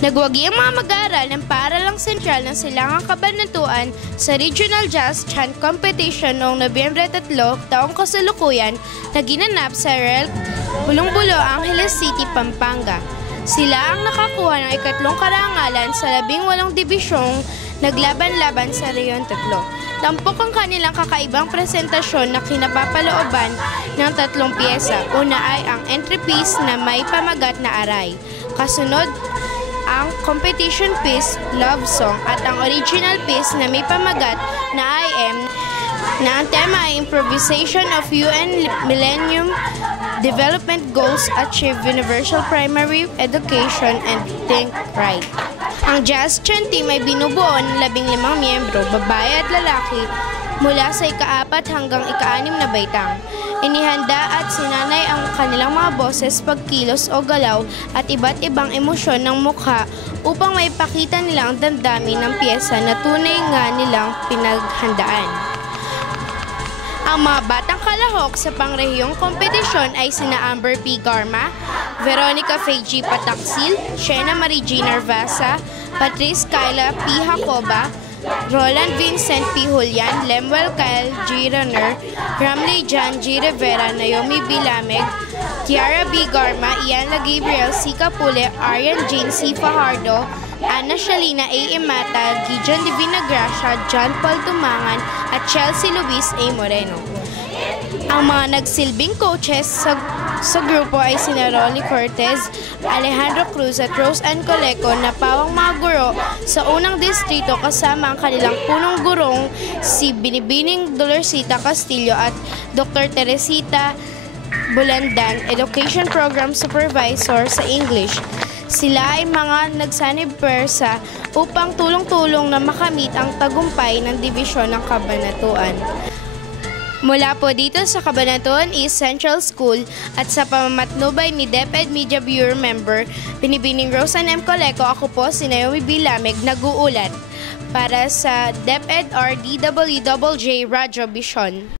Nagwagi ang mga mag-aaral ng paaralang sentral ng Silangang Kabanatuan sa Regional Jazz Chant Competition noong Nobyembre 3, taong kasalukuyan na ginanap sa RELC Bulong-Bulo, Angeles City, Pampanga. Sila ang nakakuha ng ikatlong karangalan sa 18 dibisyong naglaban-laban sa Reyon 3. Tampok ang kanilang kakaibang presentasyon na kinapapalooban ng 3 piyesa. Una ay ang entry piece na may pamagat na aray. Kasunod ang competition piece, love song, at ang original piece na may pamagat na IM na ang tema ay Improvisation of UN Millennium Development Goals Achieve Universal Primary Education and Think Right. Ang jazz chant team ay binubuo ng 15 miyembro, babae at lalaki, mula sa ika-4 hanggang ika-6 na baitang. Inihanda at sinanay ang kanilang mga boses, pagkilos o galaw at iba't ibang emosyon ng mukha upang maipakita nilang damdamin ng piyesa na tunay nga nilang pinaghandaan. Ang mga batang kalahok sa pangrehiyong kompetisyon ay sina Amber P. Garma, Veronica Faye G. Pataksil, Shena Marie G. Narvasa, Patrice Kyla P. Jacoba, Roland Vincent P. Julian, Lemuel Kyle G. Runner, Ramley John G. Rivera, Naomi B. Lameg, Tiara B. Garma, Ianla Gabriel C. Capule, Arian Jean C. Fajardo, Ana Shalina A. Imata, Gideon Divina Gracia, John Paul Tumangan, at Chelsea Luis A. Moreno. Ang mga nagsilbing coaches sa grupo ay sina Rolly Cortez, Alejandro Cruz at Rose Ann Coleco na pawang mga guro sa unang distrito kasama ang kanilang punong gurong si Binibining Dolorcita Castillo at Dr. Teresita Bulandan, Education Program Supervisor sa English. Sila ay mga nagsanib pwersa upang tulong-tulong na makamit ang tagumpay ng dibisyon ng Kabanatuan. Mula po dito sa Cabanatuan East Central School at sa pamamatnubay ni DepEd Media Bureau Member Binibining Rosan M. Coleco, ako po si Naomi B. Lameg, nag-uulat para sa DepEd RDWJJ Radyo Vision.